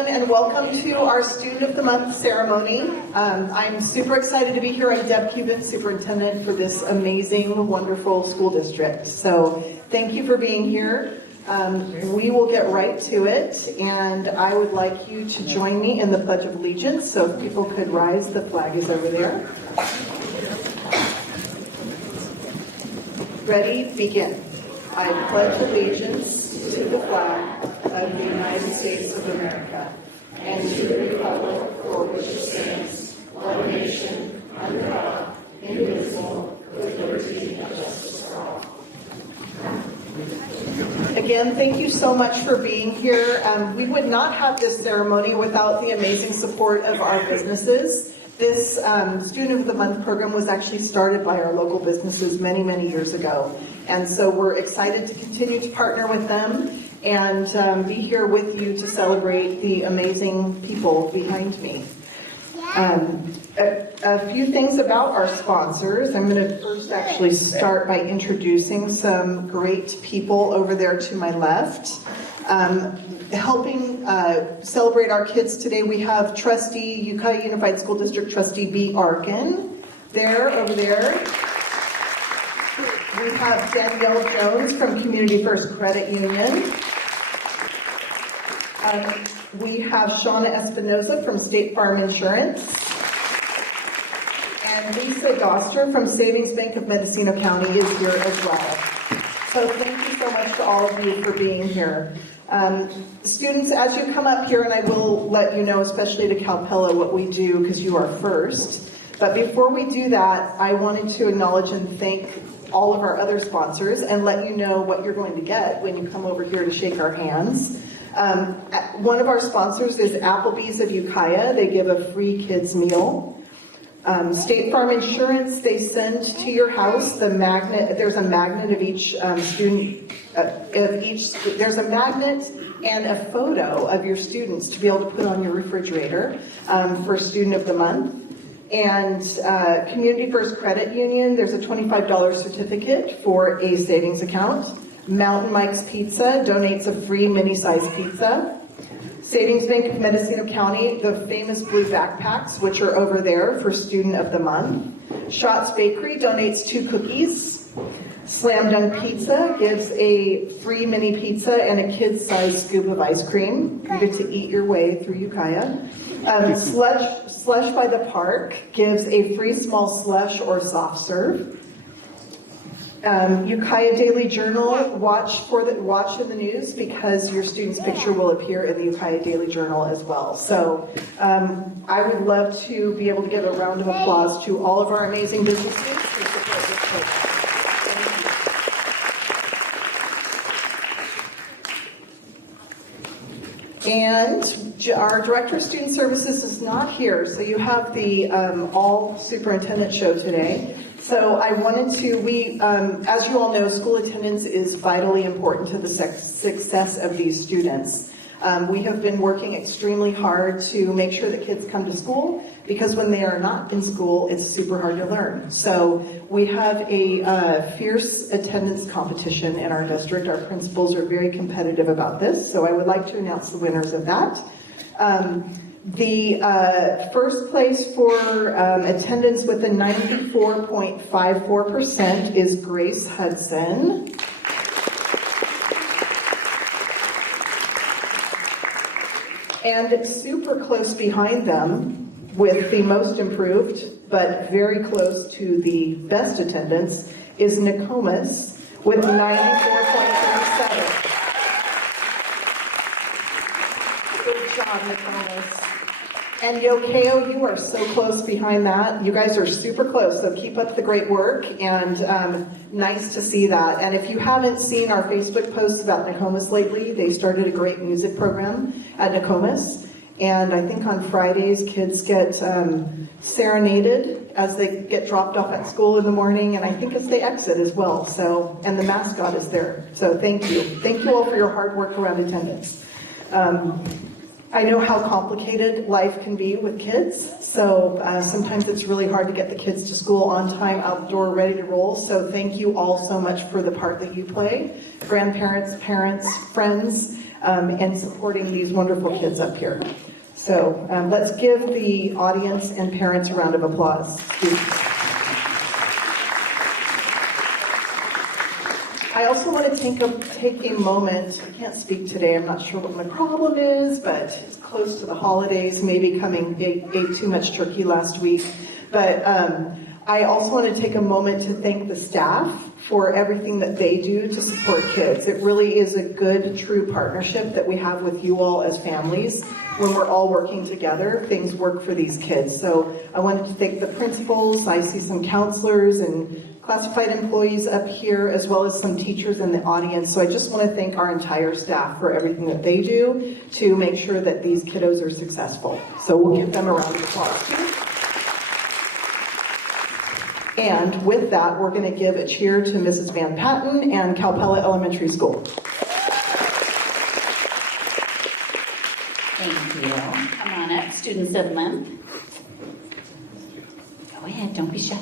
everyone, and welcome to our Student of the Month ceremony. I'm super excited to be here. I'm Deb Cuban, Superintendent for this amazing, wonderful school district. So thank you for being here. We will get right to it, and I would like you to join me in the Pledge of Allegiance. So if people could rise, the flag is over there. Ready, begin. I pledge allegiance to the flag of the United States of America and to the republic for which it stands, one nation, under God, indivisible, with liberty and justice for all. Again, thank you so much for being here. We would not have this ceremony without the amazing support of our businesses. This Student of the Month program was actually started by our local businesses many, many years ago. And so we're excited to continue to partner with them and be here with you to celebrate the amazing people behind me. A few things about our sponsors. I'm going to first actually start by introducing some great people over there to my left. Helping celebrate our kids today, we have Trustee, Ukiah Unified School District Trustee B. Arkin, over there. We have Danielle Jones from Community First Credit Union. We have Shauna Espinoza from State Farm Insurance. And Lisa Doster from Savings Bank of Mendocino County is here as well. So thank you so much to all of you for being here. Students, as you come up here, and I will let you know, especially to Calpella, what we do because you are first. But before we do that, I wanted to acknowledge and thank all of our other sponsors and let you know what you're going to get when you come over here to shake our hands. One of our sponsors is Applebee's of Ukiah. They give a free kids meal. State Farm Insurance, they send to your house the magnet. There's a magnet of each student, there's a magnet and a photo of your students to be able to put on your refrigerator for Student of the Month. And Community First Credit Union, there's a $25 certificate for a savings account. Mountain Mike's Pizza donates a free mini-size pizza. Savings Bank of Mendocino County, the famous blue backpacks, which are over there for Student of the Month. Shots Bakery donates 2 cookies. Slam Dunk Pizza gives a free mini pizza and a kid-sized scoop of ice cream. You get to eat your way through Ukiah. Slush by the Park gives a free small slush or soft serve. Ukiah Daily Journal, watch in the news because your student's picture will appear in the Ukiah Daily Journal as well. So I would love to be able to give a round of applause to all of our amazing businesses who support this program. And our Director of Student Services is not here, so you have the all superintendent show today. So I wanted to, as you all know, school attendance is vitally important to the success of these students. We have been working extremely hard to make sure that kids come to school because when they are not in school, it's super hard to learn. So we have a fierce attendance competition in our district. Our principals are very competitive about this, so I would like to announce the winners of that. The first place for attendance with a 94.54% is Grace Hudson. And super close behind them with the most improved, but very close to the best attendance, is Nokomis with 94.37. Good job, Nokomis. And Ukiah, you are so close behind that. You guys are super close, so keep up the great work, and nice to see that. And if you haven't seen our Facebook posts about Nokomis lately, they started a great music program at Nokomis. And I think on Fridays, kids get serenaded as they get dropped off at school in the morning, and I think as they exit as well. So, and the mascot is there. So thank you. Thank you all for your hard work around attendance. I know how complicated life can be with kids, so sometimes it's really hard to get the kids to school on time, outdoor, ready to roll. So thank you all so much for the part that you play. Grandparents, parents, friends, and supporting these wonderful kids up here. So let's give the audience and parents a round of applause. I also want to take a moment. I can't speak today. I'm not sure what my problem is, but it's close to the holidays, maybe ate too much turkey last week. But I also want to take a moment to thank the staff for everything that they do to support kids. It really is a good, true partnership that we have with you all as families. When we're all working together, things work for these kids. So I wanted to thank the principals. I see some counselors and classified employees up here, as well as some teachers in the audience. So I just want to thank our entire staff for everything that they do to make sure that these kiddos are successful. So we'll give them a round of applause. And with that, we're going to give a cheer to Mrs. Van Patten and Calpella Elementary School. Thank you. Come on up, students of the month. Go ahead, don't be shy.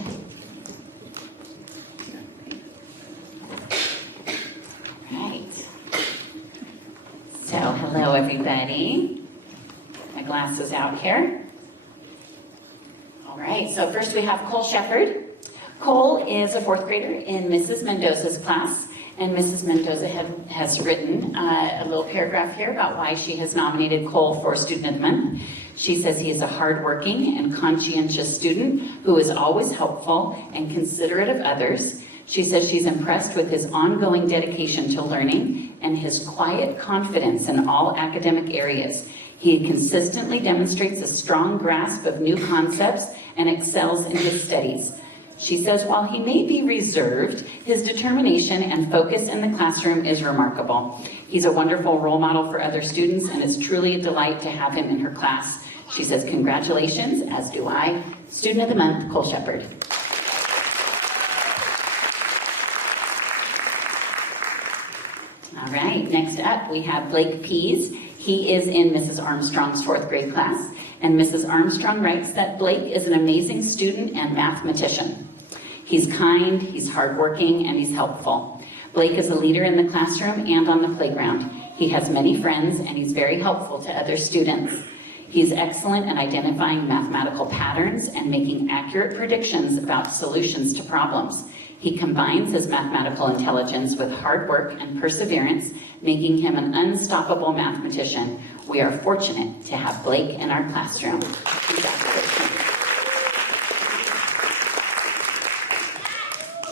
Right. So, hello everybody. My glasses out here. All right, so first we have Cole Shepard. Cole is a fourth grader in Mrs. Mendoza's class, and Mrs. Mendoza has written a little paragraph here about why she has nominated Cole for Student of the Month. She says he is a hardworking and conscientious student who is always helpful and considerate of others. She says she's impressed with his ongoing dedication to learning and his quiet confidence in all academic areas. He consistently demonstrates a strong grasp of new concepts and excels in his studies. She says while he may be reserved, his determination and focus in the classroom is remarkable. He's a wonderful role model for other students, and it's truly a delight to have him in her class. She says congratulations, as do I. Student of the Month, Cole Shepard. All right, next up we have Blake Pease. He is in Mrs. Armstrong's fourth grade class, and Mrs. Armstrong writes that Blake is an amazing student and mathematician. He's kind, he's hardworking, and he's helpful. Blake is a leader in the classroom and on the playground. He has many friends, and he's very helpful to other students. He's excellent at identifying mathematical patterns and making accurate predictions about solutions to problems. He combines his mathematical intelligence with hard work and perseverance, making him an unstoppable mathematician. We are fortunate to have Blake in our classroom. Congratulations.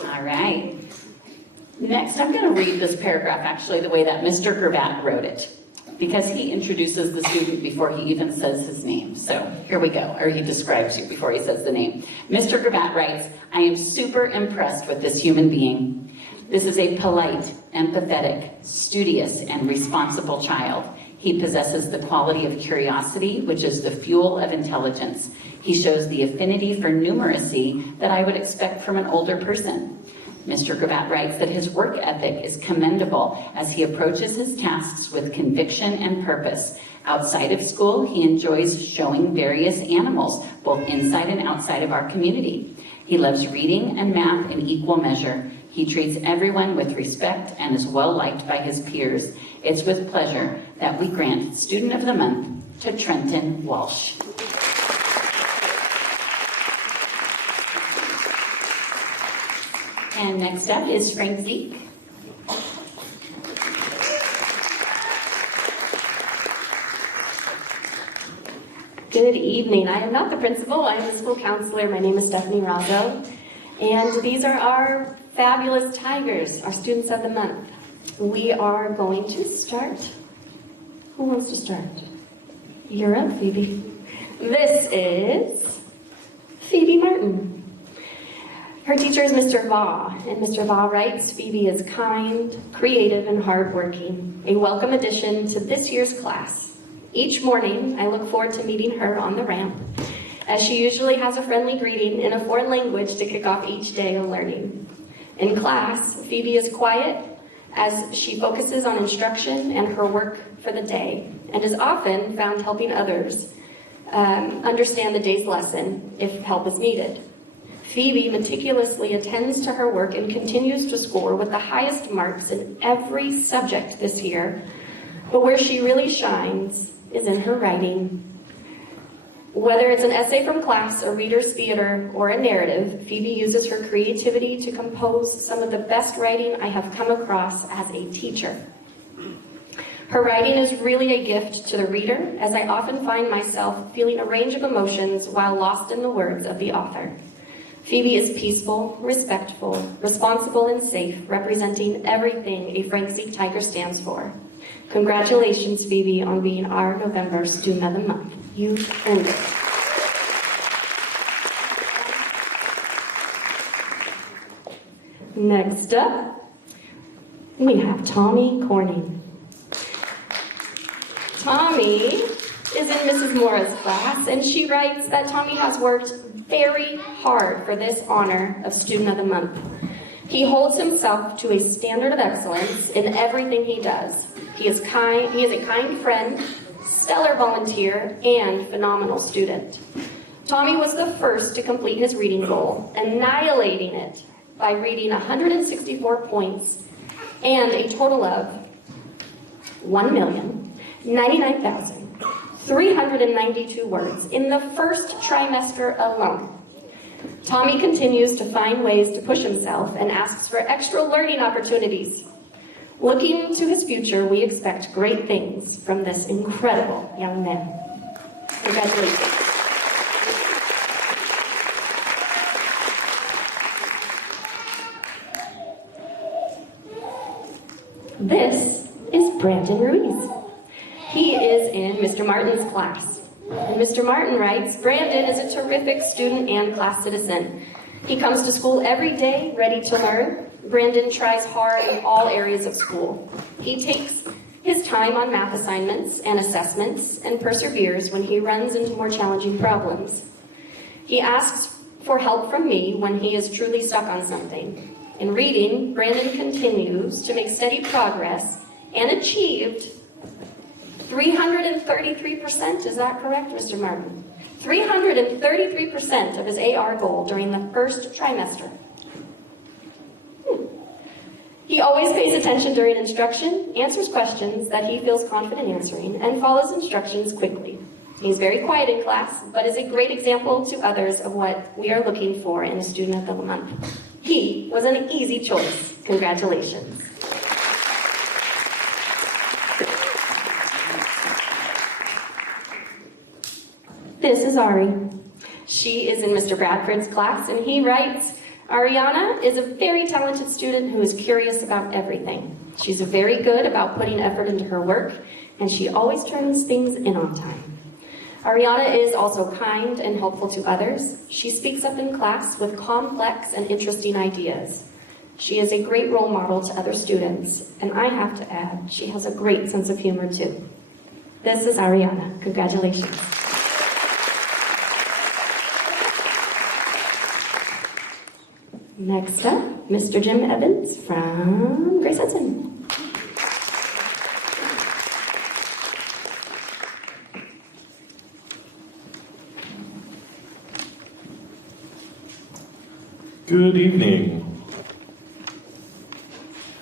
All right. Next, I'm going to read this paragraph actually the way that Mr. Gravatt wrote it, because he introduces the student before he even says his name. So here we go, or he describes you before he says the name. Mr. Gravatt writes, I am super impressed with this human being. This is a polite, empathetic, studious, and responsible child. He possesses the quality of curiosity, which is the fuel of intelligence. He shows the affinity for numeracy that I would expect from an older person. Mr. Gravatt writes that his work ethic is commendable as he approaches his tasks with conviction and purpose. Outside of school, he enjoys showing various animals, both inside and outside of our community. He loves reading and math in equal measure. He treats everyone with respect and is well liked by his peers. It's with pleasure that we grant Student of the Month to Trenton Walsh. And next up is Frank Zeke. Good evening. I am not the principal. I am the school counselor. My name is Stephanie Razzo. And these are our fabulous Tigers, our Students of the Month. We are going to start. Who wants to start? You're up, Phoebe. This is Phoebe Martin. Her teacher is Mr. Vaugh, and Mr. Vaugh writes, Phoebe is kind, creative, and hardworking, a welcome addition to this year's class. Each morning, I look forward to meeting her on the ramp, as she usually has a friendly greeting in a foreign language to kick off each day of learning. In class, Phoebe is quiet as she focuses on instruction and her work for the day, and is often found helping others understand the day's lesson if help is needed. Phoebe meticulously attends to her work and continues to score with the highest marks in every subject this year. But where she really shines is in her writing. Whether it's an essay from class, a reader's theater, or a narrative, Phoebe uses her creativity to compose some of the best writing I have come across as a teacher. Her writing is really a gift to the reader, as I often find myself feeling a range of emotions while lost in the words of the author. Phoebe is peaceful, respectful, responsible, and safe, representing everything a Frank Tiger stands for. Congratulations, Phoebe, on being our November Student of the Month. You earned it. Next up, we have Tommy Corning. Tommy is in Mrs. Mora's class, and she writes that Tommy has worked very hard for this honor of Student of the Month. He holds himself to a standard of excellence in everything he does. He is a kind friend, stellar volunteer, and phenomenal student. Tommy was the first to complete his reading goal, annihilating it by reading 164 points and a total of 1,099,392 words in the first trimester alone. Tommy continues to find ways to push himself and asks for extra learning opportunities. Looking to his future, we expect great things from this incredible young man. Congratulations. This is Brandon Ruiz. He is in Mr. Martin's class. And Mr. Martin writes, Brandon is a terrific student and class citizen. He comes to school every day ready to learn. Brandon tries hard in all areas of school. He takes his time on math assignments and assessments and perseveres when he runs into more challenging problems. He asks for help from me when he is truly stuck on something. In reading, Brandon continues to make steady progress and achieved 333%, is that correct, Mr. Martin? 333% of his AR goal during the first trimester. He always pays attention during instruction, answers questions that he feels confident answering, and follows instructions quickly. He's very quiet in class, but is a great example to others of what we are looking for in a Student of the Month. He was an easy choice. Congratulations. This is Ari. She is in Mr. Bradford's class, and he writes, Ariana is a very talented student who is curious about everything. She's very good about putting effort into her work, and she always turns things in on time. Ariana is also kind and helpful to others. She speaks up in class with complex and interesting ideas. She is a great role model to other students, and I have to add, she has a great sense of humor too. This is Ariana. Congratulations. Next up, Mr. Jim Evans from Grace Hudson. Good evening.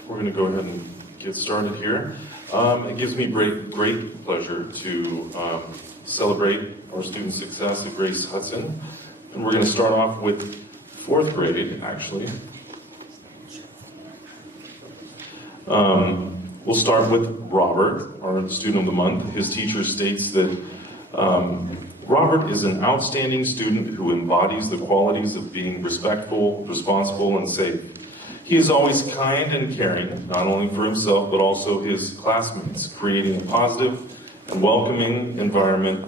We're going to go ahead and get started here. It gives me great pleasure to celebrate our student success at Grace Hudson. And we're going to start off with fourth grade, actually. We'll start with Robert, our student of the month. His teacher states that Robert is an outstanding student who embodies the qualities of being respectful, responsible, and safe. He is always kind and caring, not only for himself, but also his classmates, creating a positive and welcoming environment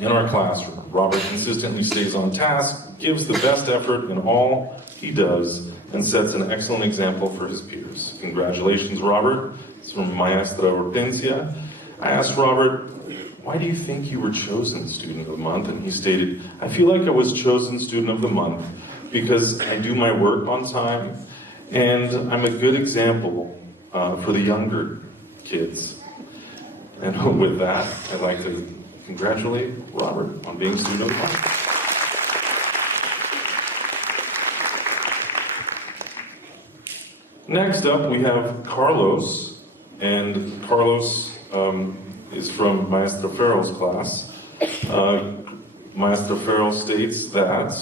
in our classroom. Robert consistently stays on task, gives the best effort in all he does, and sets an excellent example for his peers. Congratulations, Robert. It's from Maestra Hortensia. I asked Robert, why do you think you were chosen Student of the Month? And he stated, I feel like I was chosen Student of the Month because I do my work on time, and I'm a good example for the younger kids. And with that, I'd like to congratulate Robert on being Student of the Month. Next up, we have Carlos, and Carlos is from Maestra Farrell's class. Maestra Farrell states that,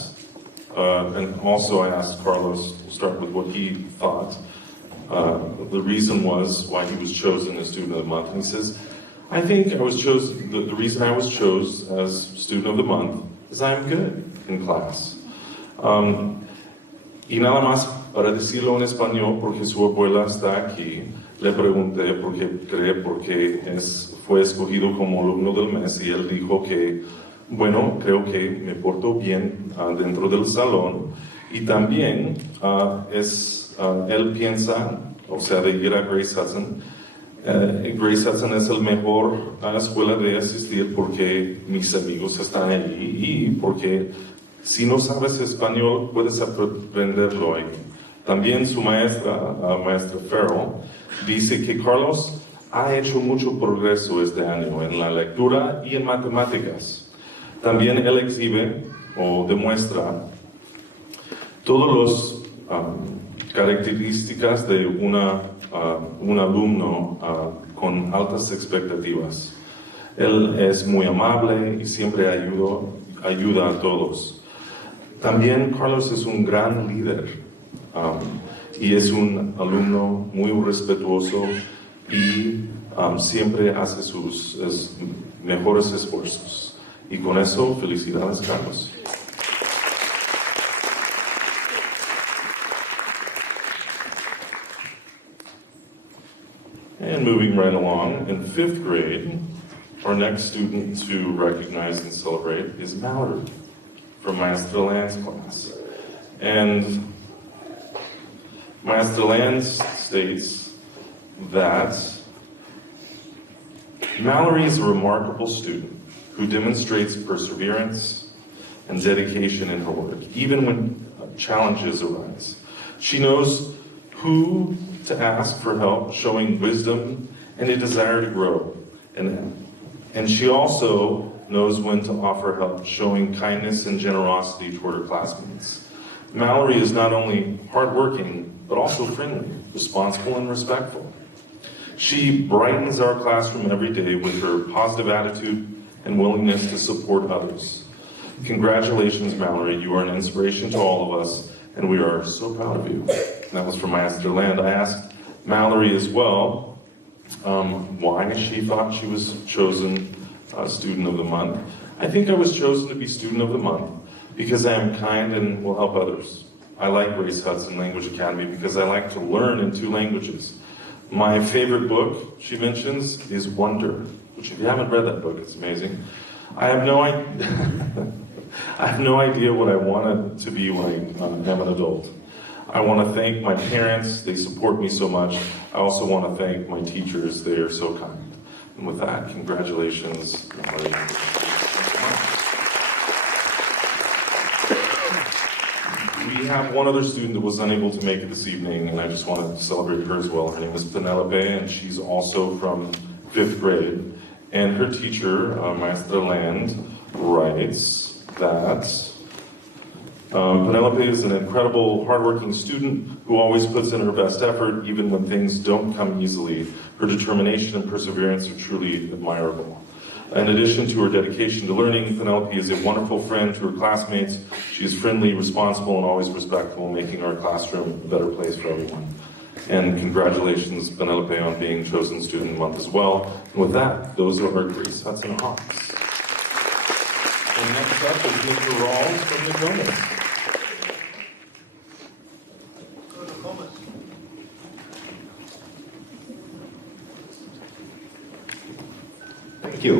and also I asked Carlos to start with what he thought. The reason was why he was chosen as Student of the Month. And he says, I think I was chosen, the reason I was chosen as Student of the Month is I am good in class. Y nada más para decirlo en español, porque su abuela está aquí, le pregunté por qué fue escogido como alumno del mes y él dijo que, bueno, creo que me porto bien dentro del salón y también él piensa, o sea, de ir a Grace Hudson. Grace Hudson es el mejor escuela de asistir porque mis amigos están allí y porque si no sabes español puedes aprenderlo ahí. También su maestra Farrell, dice que Carlos ha hecho mucho progreso este año en la lectura y en matemáticas. También él exhibe o demuestra todas las características de un alumno con altas expectativas. Él es muy amable y siempre ayuda a todos. También Carlos es un gran líder y es un alumno muy respetuoso y siempre hace sus mejores esfuerzos. Y con eso, felicidades, Carlos. And moving right along, in 5th grade, our next student to recognize and celebrate is Mallory from Maestra Land's class. And Maestra Land states that Mallory is a remarkable student who demonstrates perseverance and dedication in her work, even when challenges arise. She knows who to ask for help, showing wisdom and a desire to grow. And she also knows when to offer help, showing kindness and generosity toward her classmates. Mallory is not only hardworking, but also friendly, responsible, and respectful. She brightens our classroom every day with her positive attitude and willingness to support others. Congratulations, Mallory. You are an inspiration to all of us, and we are so proud of you. And that was from Maestra Land. I asked Mallory as well why she thought she was chosen Student of the Month. I think I was chosen to be Student of the Month because I am kind and will help others. I like Grace Hudson Language Academy because I like to learn in 2 languages. My favorite book, she mentions, is Wonder, which if you haven't read that book, it's amazing. I have no idea what I want to be when I am an adult. I want to thank my parents, they support me so much. I also want to thank my teachers, they are so kind. And with that, congratulations. We have one other student that was unable to make it this evening, and I just want to celebrate her as well. Her name is Penelope, and she's also from 5th grade. And her teacher, Maestra Land, writes that Penelope is an incredible, hardworking student who always puts in her best effort, even when things don't come easily. Her determination and perseverance are truly admirable. In addition to her dedication to learning, Penelope is a wonderful friend to her classmates. She is friendly, responsible, and always respectful, making our classroom a better place for everyone. And congratulations, Penelope, on being chosen Student of the Month as well. And with that, those are our Grace Hudson Hawks. And next up is Mr. Rawls from Nokomis. Thank you.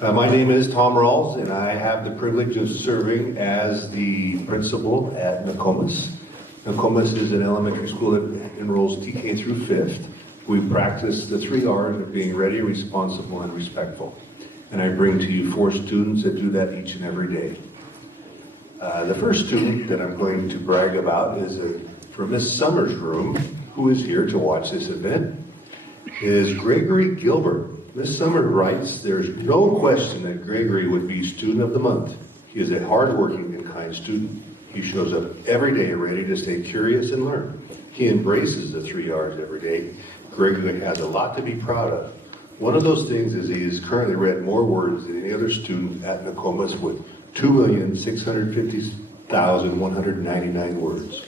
My name is Tom Rawls, and I have the privilege of serving as the principal at Nokomis. Nokomis is an elementary school that enrolls TK through 5th. We practice the 3 R's of being ready, responsible, and respectful. And I bring to you 4 students that do that each and every day. The first student that I'm going to brag about is from Miss Summers' room, who is here to watch this event, is Gregory Gilbert. Miss Summers writes, there's no question that Gregory would be Student of the Month. He is a hardworking and kind student. He shows up every day ready to stay curious and learn. He embraces the 3 R's every day. Gregory has a lot to be proud of. One of those things is he has currently read more words than any other student at Nokomis with 2,650,199 words.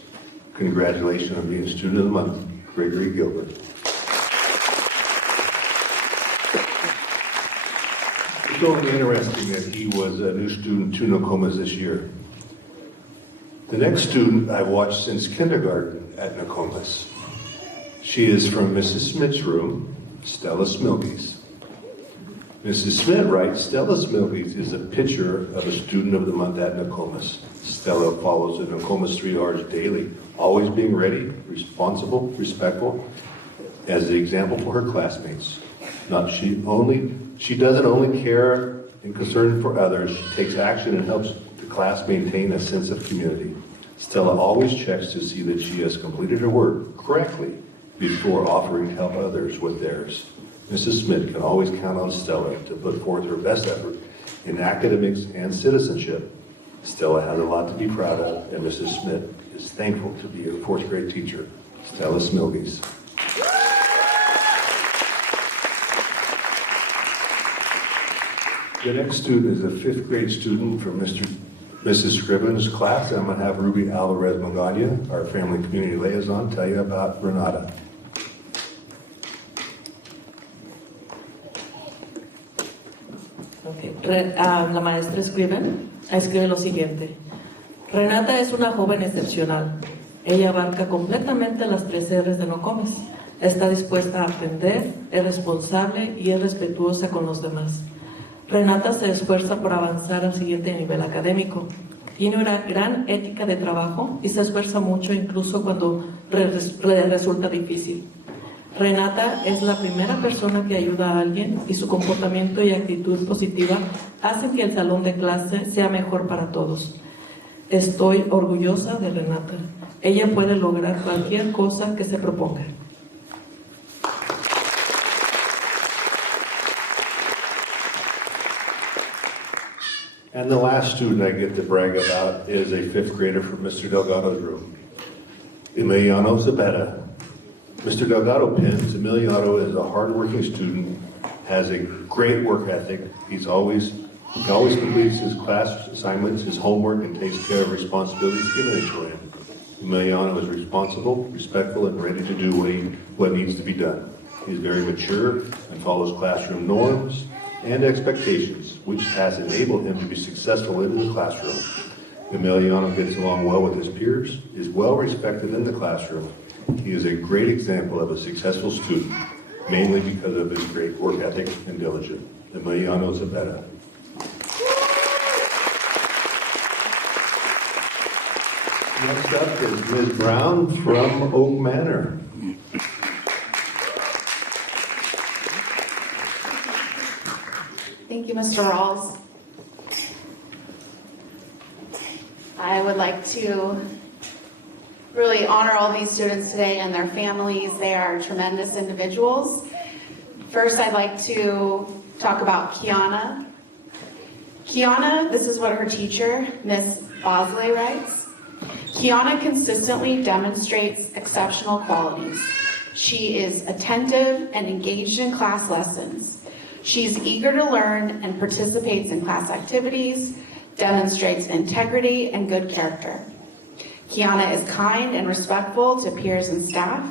Congratulations on being Student of the Month, Gregory Gilbert. It's only interesting that he was a new student to Nokomis this year. The next student I've watched since kindergarten at Nokomis. She is from Mrs. Smith's room, Stella Smilgies. Mrs. Smith writes, Stella Smilgies is a picture of a Student of the Month at Nokomis. Stella follows the Nokomis 3 R's daily, always being ready, responsible, respectful, as the example for her classmates. She doesn't only care and concern for others, she takes action and helps the class maintain a sense of community. Stella always checks to see that she has completed her work correctly before offering to help others with theirs. Mrs. Smith can always count on Stella to put forth her best effort in academics and citizenship. Stella has a lot to be proud of, and Mrs. Smith is thankful to be her 4th grade teacher, Stella Smilgies. The next student is a 5th grade student from Mrs. Scriven's class. I'm going to have Ruby Alvarez Magana, our family community liaison, tell you about Renata. La maestra escribe lo siguiente. Renata es una joven excepcional. Ella abarca completamente las 3 R's de Nokomis. Está dispuesta a aprender, es responsable y es respetuosa con los demás. Renata se esfuerza por avanzar al siguiente nivel académico. Tiene una gran ética de trabajo y se esfuerza mucho incluso cuando resulta difícil. Renata es la primera persona que ayuda a alguien y su comportamiento y actitud positiva hacen que el salón de clase sea mejor para todos. Estoy orgullosa de Renata. Ella puede lograr cualquier cosa que se proponga. And the last student I get to brag about is a 5th grader from Mr. Delgado's room, Emiliano Zabetta. Mr. Delgado pins, Emiliano is a hardworking student, has a great work ethic. He always completes his class assignments, his homework, and takes care of responsibilities given to him. Emiliano is responsible, respectful, and ready to do what needs to be done. He's very mature and follows classroom norms and expectations, which has enabled him to be successful in the classroom. Emiliano gets along well with his peers, is well respected in the classroom. He is a great example of a successful student, mainly because of his great work ethic and diligence. Emiliano Zabetta. Next up is Ms. Brown from Oak Manor. Thank you, Mr. Rawls. I would like to really honor all these students today and their families. They are tremendous individuals. First, I'd like to talk about Kiana. Kiana, this is what her teacher, Miss Bosley, writes. Kiana consistently demonstrates exceptional qualities. She is attentive and engaged in class lessons. She's eager to learn and participates in class activities, demonstrates integrity and good character. Kiana is kind and respectful to peers and staff.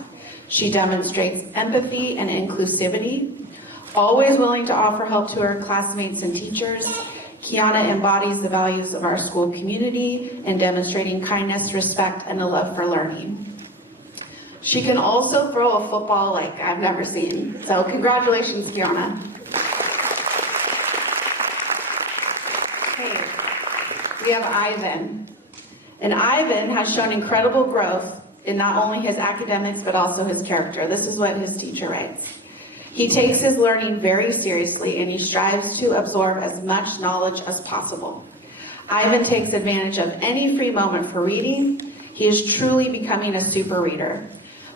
She demonstrates empathy and inclusivity, always willing to offer help to her classmates and teachers. Kiana embodies the values of our school community in demonstrating kindness, respect, and a love for learning. She can also throw a football like I've never seen. So congratulations, Kiana. Okay, we have Ivan. And Ivan has shown incredible growth in not only his academics, but also his character. This is what his teacher writes. He takes his learning very seriously and he strives to absorb as much knowledge as possible. Ivan takes advantage of any free moment for reading. He is truly becoming a super reader.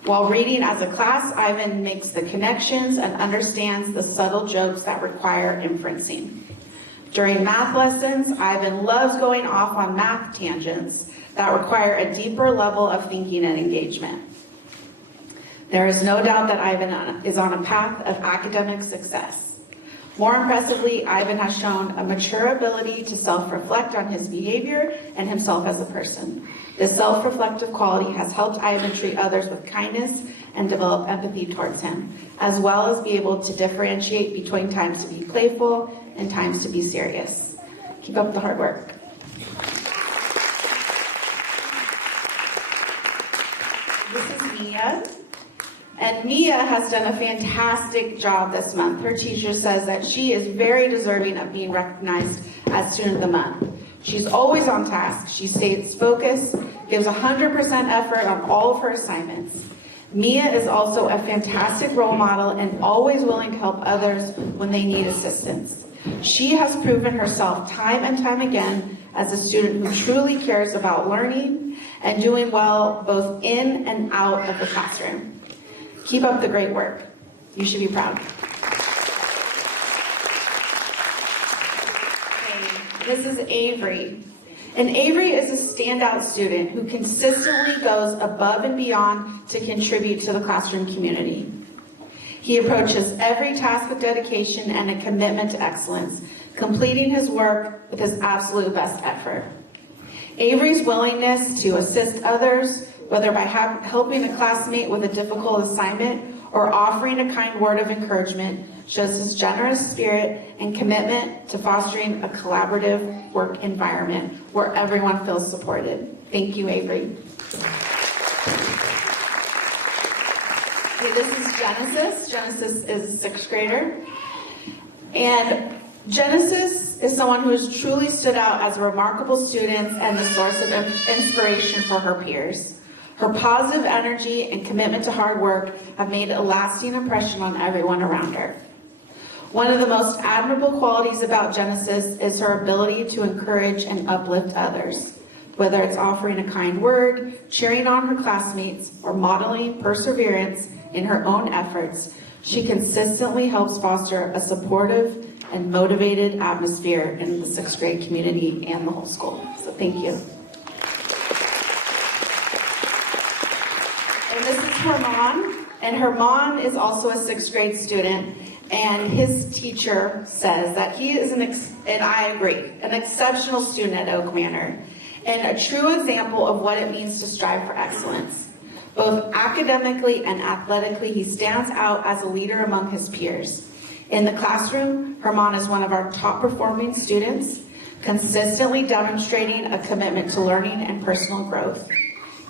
While reading as a class, Ivan makes the connections and understands the subtle jokes that require inferencing. During math lessons, Ivan loves going off on math tangents that require a deeper level of thinking and engagement. There is no doubt that Ivan is on a path of academic success. More impressively, Ivan has shown a mature ability to self-reflect on his behavior and himself as a person. This self-reflective quality has helped Ivan treat others with kindness and develop empathy towards him, as well as be able to differentiate between times to be playful and times to be serious. Keep up the hard work. This is Mia. And Mia has done a fantastic job this month. Her teacher says that she is very deserving of being recognized as Student of the Month. She's always on task. She stays focused, gives 100% effort on all of her assignments. Mia is also a fantastic role model and always willing to help others when they need assistance. She has proven herself time and time again as a student who truly cares about learning and doing well both in and out of the classroom. Keep up the great work. You should be proud. Okay, this is Avery. And Avery is a standout student who consistently goes above and beyond to contribute to the classroom community. He approaches every task with dedication and a commitment to excellence, completing his work with his absolute best effort. Avery's willingness to assist others, whether by helping a classmate with a difficult assignment or offering a kind word of encouragement, shows his generous spirit and commitment to fostering a collaborative work environment where everyone feels supported. Thank you, Avery. Okay, this is Genesis. Genesis is a sixth grader. And Genesis is someone who has truly stood out as a remarkable student and the source of inspiration for her peers. Her positive energy and commitment to hard work have made a lasting impression on everyone around her. One of the most admirable qualities about Genesis is her ability to encourage and uplift others. Whether it's offering a kind word, cheering on her classmates, or modeling perseverance in her own efforts, she consistently helps foster a supportive and motivated atmosphere in the sixth grade community and the whole school. So thank you. And this is Herman, and Herman is also a sixth grade student, and his teacher says that he is and I agree, an exceptional student at Oak Manor, and a true example of what it means to strive for excellence. Both academically and athletically, he stands out as a leader among his peers. In the classroom, Herman is one of our top performing students, consistently demonstrating a commitment to learning and personal growth.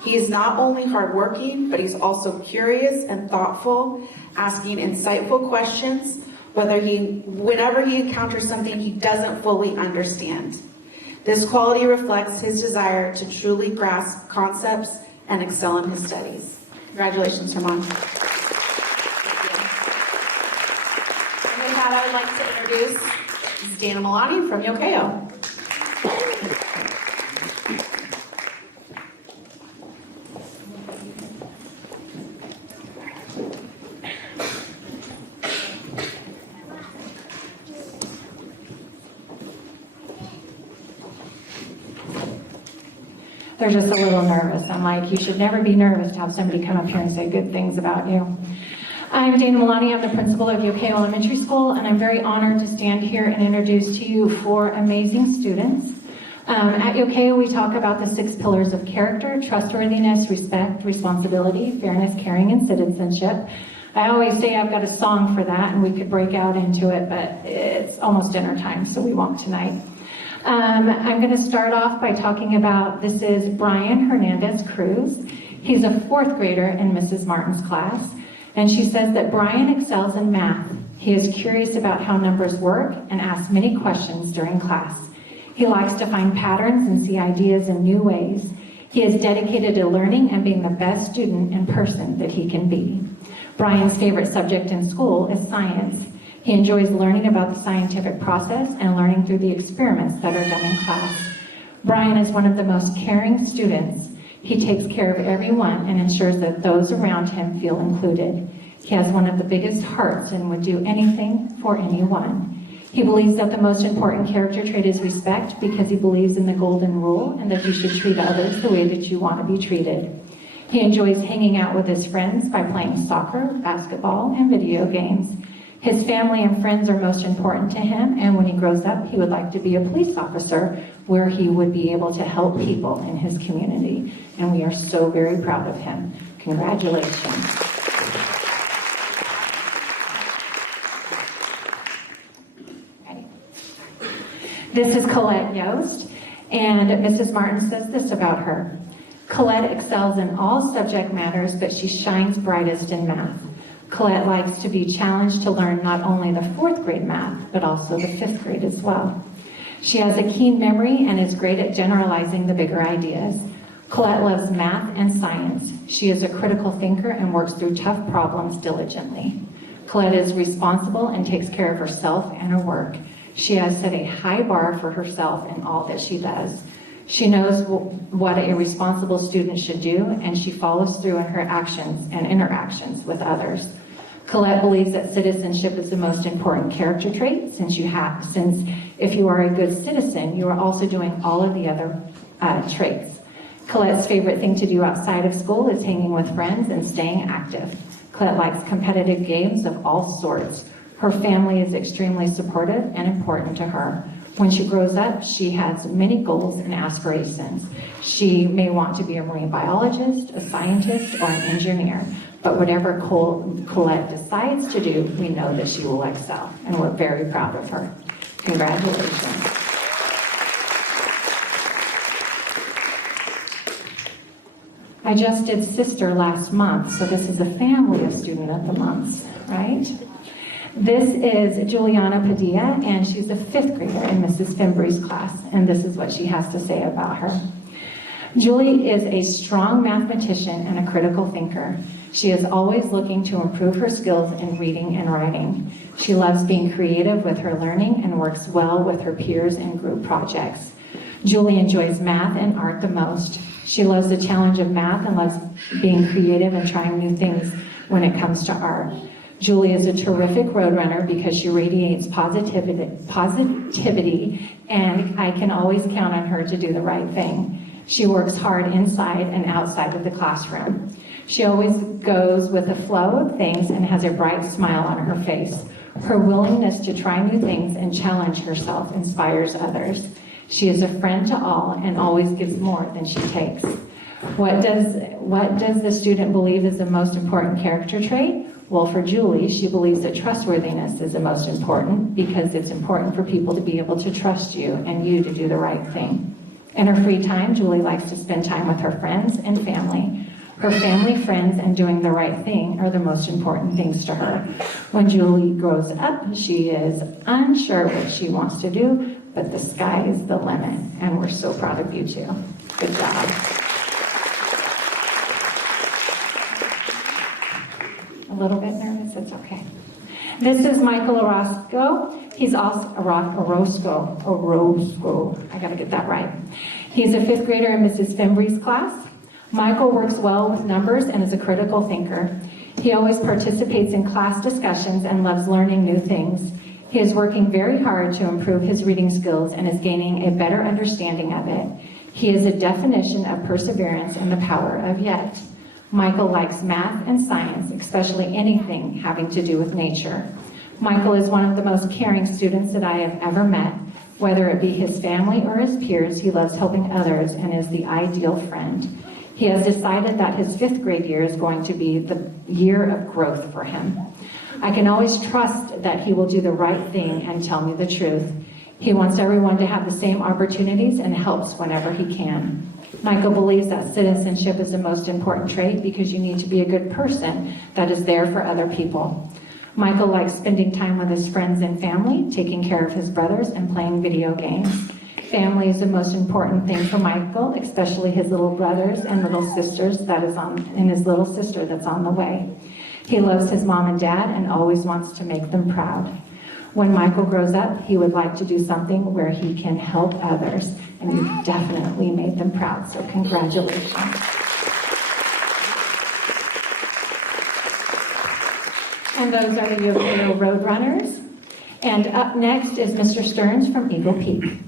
He is not only hardworking, but he's also curious and thoughtful, asking insightful questions, whenever he encounters something he doesn't fully understand. This quality reflects his desire to truly grasp concepts and excel in his studies. Congratulations, Herman. And with that, I would like to introduce Dana Milani from Ukiah. They're just a little nervous. I'm like, you should never be nervous to have somebody come up here and say good things about you. I'm Dana Milani. I'm the principal of Ukiah Elementary School, and I'm very honored to stand here and introduce to you 4 amazing students. At Ukiah, we talk about the 6 pillars of character: trustworthiness, respect, responsibility, fairness, caring, and citizenship. I always say I've got a song for that, and we could break out into it, but it's almost dinner time, so we won't tonight. I'm going to start off by talking about, this is Brian Hernandez Cruz. He's a 4th grader in Mrs. Martin's class, and she says that Brian excels in math. He is curious about how numbers work and asks many questions during class. He likes to find patterns and see ideas in new ways. He is dedicated to learning and being the best student and person that he can be. Brian's favorite subject in school is science. He enjoys learning about the scientific process and learning through the experiments that are done in class. Brian is one of the most caring students. He takes care of everyone and ensures that those around him feel included. He has one of the biggest hearts and would do anything for anyone. He believes that the most important character trait is respect, because he believes in the golden rule and that you should treat others the way that you want to be treated. He enjoys hanging out with his friends by playing soccer, basketball, and video games. His family and friends are most important to him, and when he grows up, he would like to be a police officer where he would be able to help people in his community. And we are so very proud of him. Congratulations. Ready? This is Colette Yost, and Mrs. Martin says this about her. Colette excels in all subject matters, but she shines brightest in math. Colette likes to be challenged to learn not only the 4th grade math, but also the 5th grade as well. She has a keen memory and is great at generalizing the bigger ideas. Colette loves math and science. She is a critical thinker and works through tough problems diligently. Colette is responsible and takes care of herself and her work. She has set a high bar for herself in all that she does. She knows what a responsible student should do, and she follows through in her actions and interactions with others. Colette believes that citizenship is the most important character trait, since if you are a good citizen, you are also doing all of the other traits. Colette's favorite thing to do outside of school is hanging with friends and staying active. Colette likes competitive games of all sorts. Her family is extremely supportive and important to her. When she grows up, she has many goals and aspirations. She may want to be a marine biologist, a scientist, or an engineer. But whatever Colette decides to do, we know that she will excel, and we're very proud of her. Congratulations. I just did sister last month, so this is a family of student of the months, right? This is Juliana Padilla, and she's a 5th grader in Mrs. Fimbre's class, and this is what she has to say about her. Julie is a strong mathematician and a critical thinker. She is always looking to improve her skills in reading and writing. She loves being creative with her learning and works well with her peers in group projects. Julie enjoys math and art the most. She loves the challenge of math and loves being creative and trying new things when it comes to art. Julie is a terrific roadrunner because she radiates positivity, and I can always count on her to do the right thing. She works hard inside and outside of the classroom. She always goes with the flow of things and has a bright smile on her face. Her willingness to try new things and challenge herself inspires others. She is a friend to all and always gives more than she takes. What does the student believe is the most important character trait? Well, for Julie, she believes that trustworthiness is the most important because it's important for people to be able to trust you and you to do the right thing. In her free time, Julie likes to spend time with her friends and family. Her family, friends, and doing the right thing are the most important things to her. When Julie grows up, she is unsure what she wants to do, but the sky is the limit, and we're so proud of you too. Good job. A little bit nervous, it's okay. This is Michael Orozco. He's also Orozco. I gotta get that right. He's a 5th grader in Mrs. Fimbre's class. Michael works well with numbers and is a critical thinker. He always participates in class discussions and loves learning new things. He is working very hard to improve his reading skills and is gaining a better understanding of it. He is a definition of perseverance and the power of yet. Michael likes math and science, especially anything having to do with nature. Michael is one of the most caring students that I have ever met. Whether it be his family or his peers, he loves helping others and is the ideal friend. He has decided that his 5th grade year is going to be the year of growth for him. I can always trust that he will do the right thing and tell me the truth. He wants everyone to have the same opportunities and helps whenever he can. Michael believes that citizenship is the most important trait because you need to be a good person that is there for other people. Michael likes spending time with his friends and family, taking care of his brothers, and playing video games. Family is the most important thing for Michael, especially his little brothers and little sisters and his little sister that's on the way. He loves his mom and dad and always wants to make them proud. When Michael grows up, he would like to do something where he can help others, and you've definitely made them proud, so congratulations. And those are the Ukiah Roadrunners. And up next is Mr. Stearns from Eagle Peak.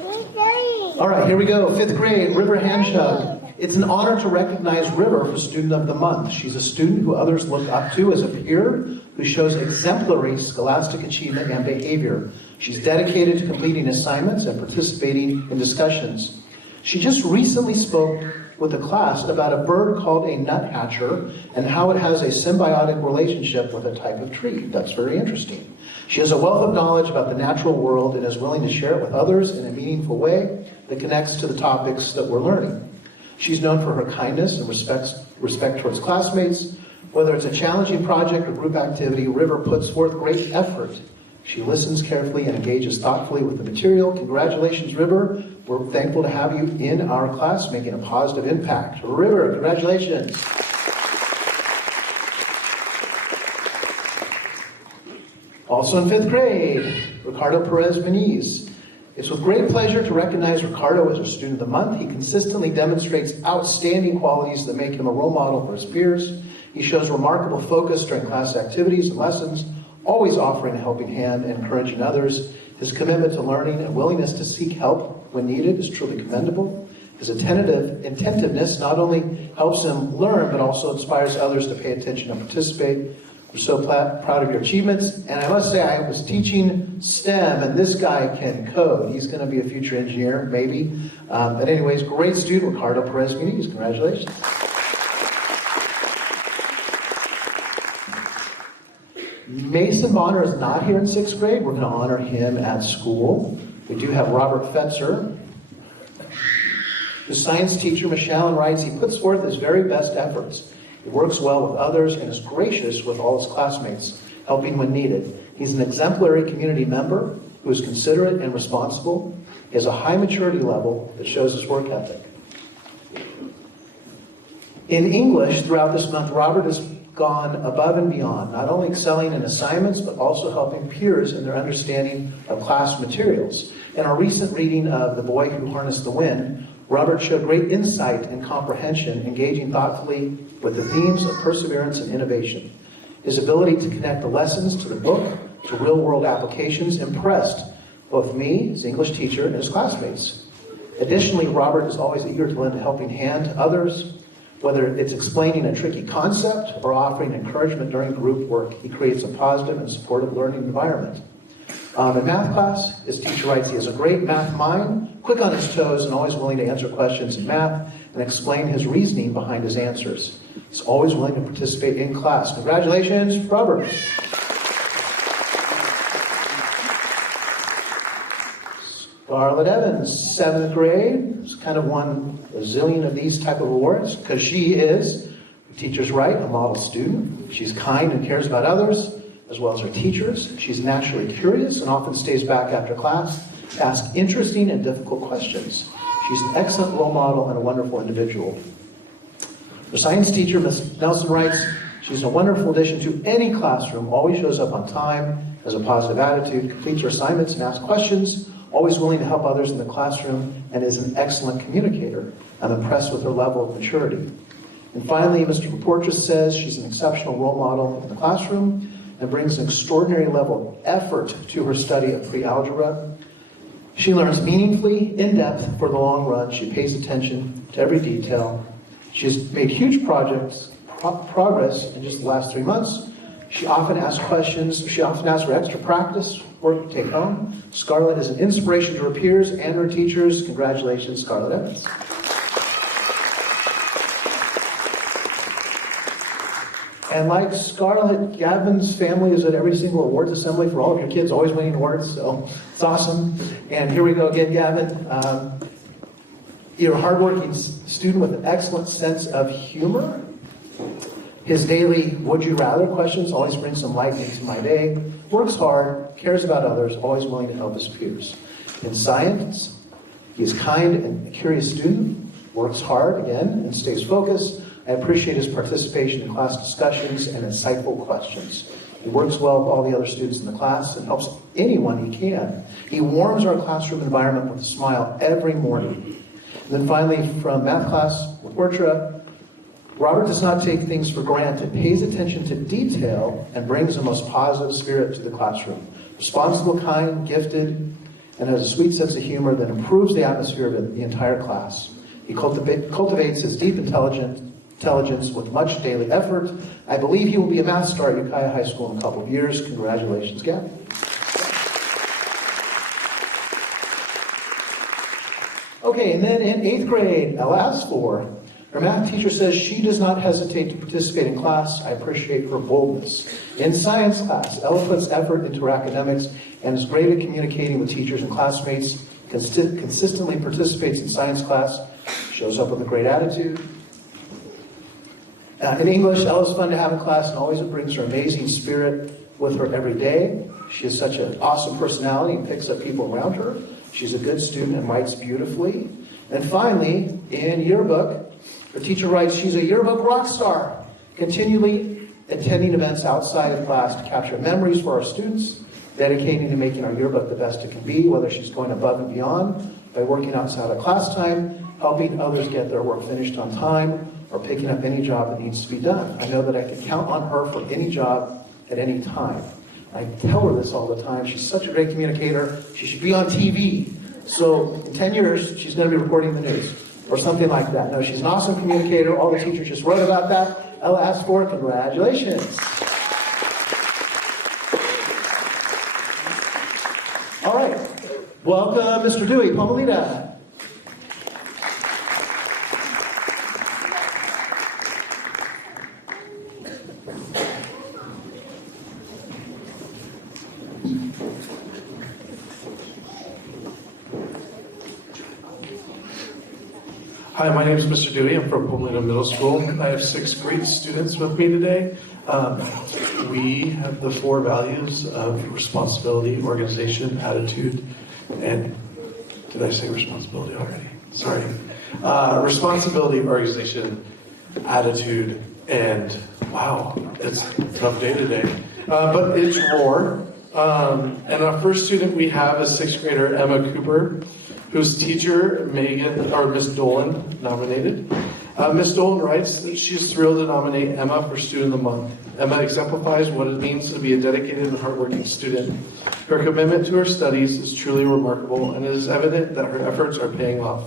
All right, here we go. 5th grade, River Handshug. It's an honor to recognize River for Student of the Month. She's a student who others look up to as a peer who shows exemplary scholastic achievement and behavior. She's dedicated to completing assignments and participating in discussions. She just recently spoke with a class about a bird called a nuthatcher and how it has a symbiotic relationship with a type of tree. That's very interesting. She has a wealth of knowledge about the natural world and is willing to share it with others in a meaningful way that connects to the topics that we're learning. She's known for her kindness and respect towards classmates. Whether it's a challenging project or group activity, River puts forth great effort. She listens carefully and engages thoughtfully with the material. Congratulations, River. We're thankful to have you in our class making a positive impact. River, congratulations. Also in 5th grade, Ricardo Perez Meniz. It's with great pleasure to recognize Ricardo as our Student of the Month. He consistently demonstrates outstanding qualities that make him a role model for his peers. He shows remarkable focus during class activities and lessons, always offering a helping hand and encouraging others. His commitment to learning and willingness to seek help when needed is truly commendable. His attentiveness not only helps him learn, but also inspires others to pay attention and participate. We're so proud of your achievements. And I must say, I was teaching STEM, and this guy can code. He's going to be a future engineer, maybe. But anyways, great student, Ricardo Perez Meniz. Congratulations. Mason Bonner is not here in 6th grade. We're going to honor him at school. We do have Robert Fetzer. The science teacher, Michelle, writes, he puts forth his very best efforts. He works well with others and is gracious with all his classmates, helping when needed. He's an exemplary community member who is considerate and responsible. He has a high maturity level that shows his work ethic. In English, throughout this month, Robert has gone above and beyond, not only excelling in assignments, but also helping peers in their understanding of class materials. In our recent reading of The Boy Who Harnessed the Wind, Robert showed great insight and comprehension, engaging thoughtfully with the themes of perseverance and innovation. His ability to connect the lessons to the book to real-world applications impressed both me, his English teacher, and his classmates. Additionally, Robert is always eager to lend a helping hand to others, whether it's explaining a tricky concept or offering encouragement during group work. He creates a positive and supportive learning environment. In math class, his teacher writes, he has a great math mind, quick on his toes, and always willing to answer questions in math and explain his reasoning behind his answers. He's always willing to participate in class. Congratulations, Robert. Scarlett Evans, 7th grade. She's kind of won a zillion of these type of awards because she is, the teachers write, a model student. She's kind and cares about others, as well as her teachers. She's naturally curious and often stays back after class to ask interesting and difficult questions. She's an excellent role model and a wonderful individual. Her science teacher, Ms. Nelson, writes, she's a wonderful addition to any classroom, always shows up on time, has a positive attitude, completes her assignments and asks questions, always willing to help others in the classroom, and is an excellent communicator. I'm impressed with her level of maturity. And finally, Mr. Portress says she's an exceptional role model in the classroom and brings an extraordinary level of effort to her study of pre-algebra. She learns meaningfully, in depth, for the long run. She pays attention to every detail. She has made huge progress in just the last 3 months. She often asks questions. She often asks for extra practice, work to take home. Scarlett is an inspiration to her peers and her teachers. Congratulations, Scarlett Evans. And like Scarlett, Gavin's family is at every single awards assembly for all of your kids, always winning awards, so it's awesome. And here we go again, Gavin. You're a hardworking student with an excellent sense of humor. His daily would you rather questions always bring some light into my day. Works hard, cares about others, always willing to help his peers. In science, he's kind and a curious student, works hard again, and stays focused. I appreciate his participation in class discussions and insightful questions. He works well with all the other students in the class and helps anyone he can. He warms our classroom environment with a smile every morning. And then finally, from math class with Ortra, Robert does not take things for granted, pays attention to detail, and brings the most positive spirit to the classroom. Responsible, kind, gifted, and has a sweet sense of humor that improves the atmosphere of the entire class. He cultivates his deep intelligence with much daily effort. I believe he will be a math star at Ukiah High School in a couple of years. Congratulations, Gabby. Okay, and then in 8th grade, LS4, her math teacher says she does not hesitate to participate in class. I appreciate her boldness. In science class, Ella puts effort into her academics and is great at communicating with teachers and classmates, consistently participates in science class, shows up with a great attitude. In English, Ella's fun to have in class and always brings her amazing spirit with her every day. She has such an awesome personality and picks up people around her. She's a good student and writes beautifully. And finally, in yearbook, her teacher writes, she's a yearbook rock star, continually attending events outside of class to capture memories for our students, dedicating to making our yearbook the best it can be, whether she's going above and beyond by working outside of class time, helping others get their work finished on time, or picking up any job that needs to be done. I know that I can count on her for any job at any time. I tell her this all the time. She's such a great communicator. She should be on TV. So in 10 years, she's going to be reporting the news or something like that. No, she's an awesome communicator. All the teachers just wrote about that. Ella asked for it. Congratulations. All right. Welcome, Mr. Dewey, Pomalita. Hi, my name is Mr. Dewey. I'm from Pomalita Middle School. I have 6 great students with me today. We have the 4 values of responsibility, organization, attitude, and did I say responsibility already? Sorry. Responsibility, organization, attitude, and wow, it's a tough day today. But it's ROAR. And our first student we have is 6th grader Emma Cooper, whose teacher, Miss Dolan, nominated. Miss Dolan writes that she's thrilled to nominate Emma for Student of the Month. Emma exemplifies what it means to be a dedicated and hardworking student. Her commitment to her studies is truly remarkable, and it is evident that her efforts are paying off.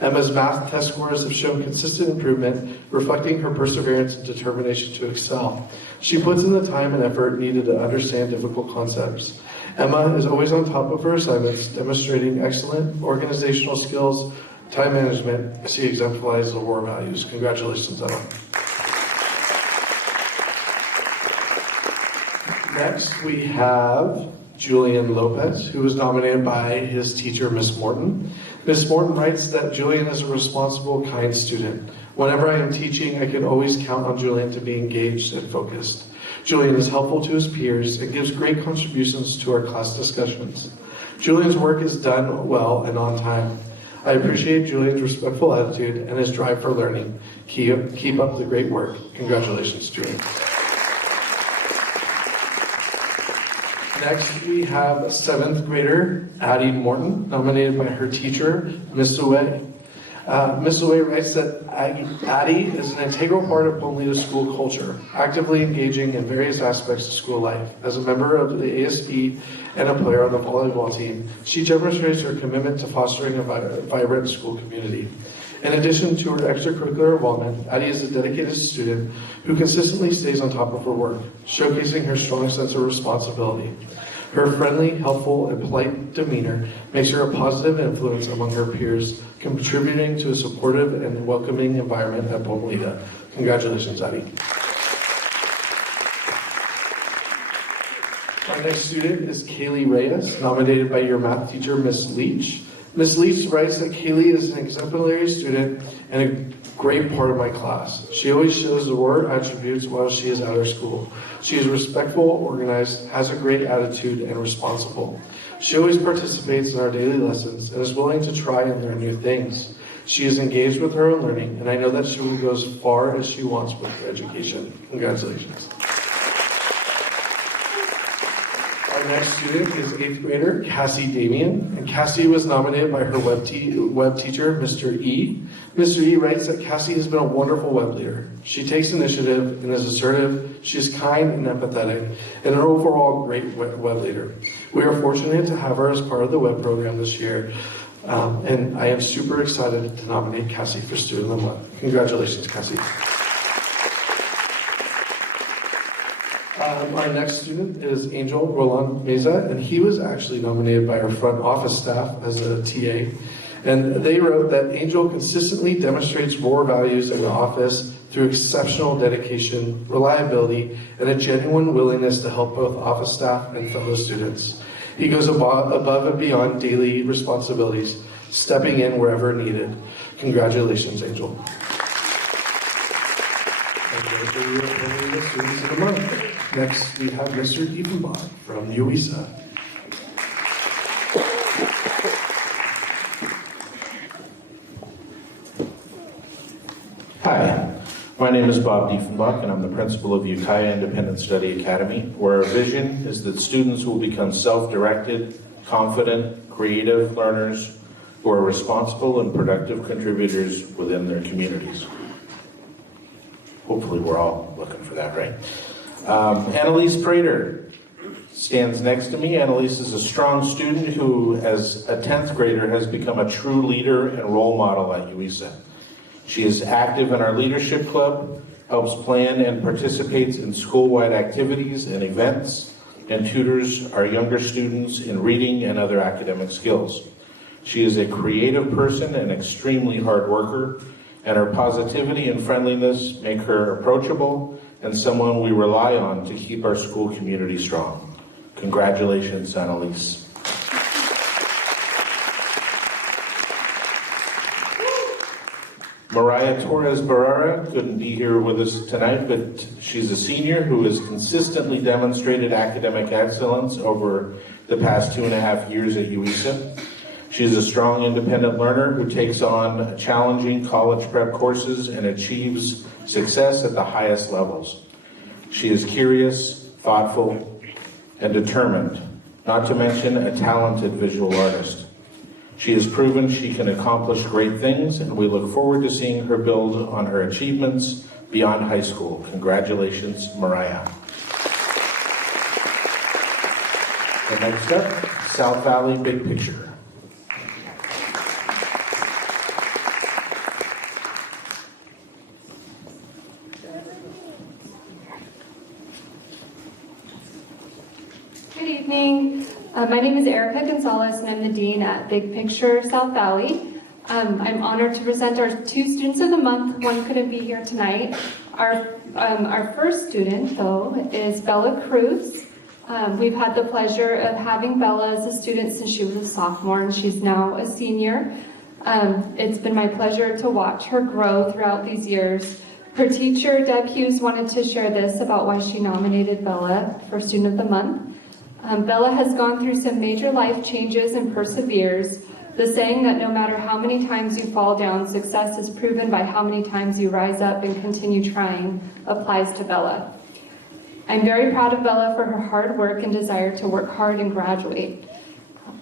Emma's math test scores have shown consistent improvement, reflecting her perseverance and determination to excel. She puts in the time and effort needed to understand difficult concepts. Emma is always on top of her assignments, demonstrating excellent organizational skills, time management. She exemplifies the ROAR values. Congratulations, Emma. Next, we have Julian Lopez, who was nominated by his teacher, Miss Morton. Miss Morton writes that Julian is a responsible, kind student. Whenever I am teaching, I can always count on Julian to be engaged and focused. Julian is helpful to his peers and gives great contributions to our class discussions. Julian's work is done well and on time. I appreciate Julian's respectful attitude and his drive for learning. Keep up the great work. Congratulations, Julian. Next, we have 7th grader Addie Morton, nominated by her teacher, Miss Uwe. Miss Uwe writes that Addie is an integral part of Pomalita school culture, actively engaging in various aspects of school life. As a member of the ASB and a player on the volleyball team, she demonstrates her commitment to fostering a vibrant school community. In addition to her extracurricular involvement, Addie is a dedicated student who consistently stays on top of her work, showcasing her strong sense of responsibility. Her friendly, helpful, and polite demeanor makes her a positive influence among her peers, contributing to a supportive and welcoming environment at Pomalita. Congratulations, Addie. Our next student is Kaylee Reyes, nominated by your math teacher, Miss Leach. Miss Leach writes that Kaylee is an exemplary student and a great part of my class. She always shows the ROAR attributes while she is at her school. She is respectful, organized, has a great attitude, and responsible. She always participates in our daily lessons and is willing to try and learn new things. She is engaged with her own learning, and I know that she will go as far as she wants with her education. Congratulations. Our next student is 8th grader Cassie Damian, and Cassie was nominated by her web teacher, Mr. E. Mr. E writes that Cassie has been a wonderful web leader. She takes initiative and is assertive. She is kind and empathetic, and an overall great web leader. We are fortunate to have her as part of the web program this year, and I am super excited to nominate Cassie for Student of the Month. Congratulations, Cassie. Our next student is Angel Roland Meza, and he was actually nominated by our front office staff as a TA. And they wrote that Angel consistently demonstrates core values in the office through exceptional dedication, reliability, and a genuine willingness to help both office staff and fellow students. He goes above and beyond daily responsibilities, stepping in wherever needed. Congratulations, Angel. And those are the students of the month. Next, we have Mr. Diefenbach from UISA. Hi, my name is Bob Diefenbach, and I'm the principal of Ukiah Independent Study Academy, where our vision is that students will become self-directed, confident, creative learners who are responsible and productive contributors within their communities. Hopefully we're all looking for that, right? Annalise Prater stands next to me. Annalise is a strong student who, as a 10th grader, has become a true leader and role model at UISA. She is active in our leadership club, helps plan and participates in school-wide activities and events, and tutors our younger students in reading and other academic skills. She is a creative person and extremely hard worker, and her positivity and friendliness make her approachable and someone we rely on to keep our school community strong. Congratulations, Annalise. Mariah Torres Barrera couldn't be here with us tonight, but she's a senior who has consistently demonstrated academic excellence over the past 2.5 years at UISA. She's a strong independent learner who takes on challenging college prep courses and achieves success at the highest levels. She is curious, thoughtful, and determined, not to mention a talented visual artist. She has proven she can accomplish great things, and we look forward to seeing her build on her achievements beyond high school. Congratulations, Mariah. And next up, South Valley Big Picture. Good evening. My name is Erica Gonzalez, and I'm the Dean at Big Picture South Valley. I'm honored to present our 2 Students of the Month. One couldn't be here tonight. Our first student, though, is Bella Cruz. We've had the pleasure of having Bella as a student since she was a sophomore, and she's now a senior. It's been my pleasure to watch her grow throughout these years. Her teacher, Deb Hughes, wanted to share this about why she nominated Bella for Student of the Month. Bella has gone through some major life changes and perseveres. The saying that no matter how many times you fall down, success is proven by how many times you rise up and continue trying applies to Bella. I'm very proud of Bella for her hard work and desire to work hard and graduate.